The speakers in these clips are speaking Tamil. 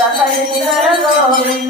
সাথে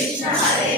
Señor.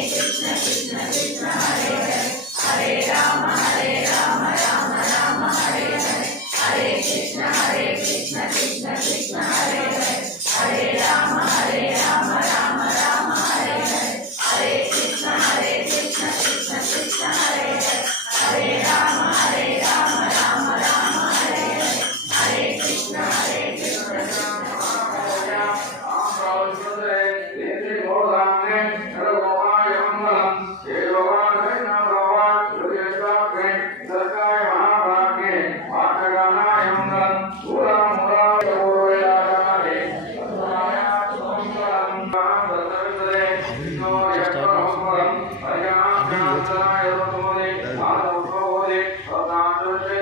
Father,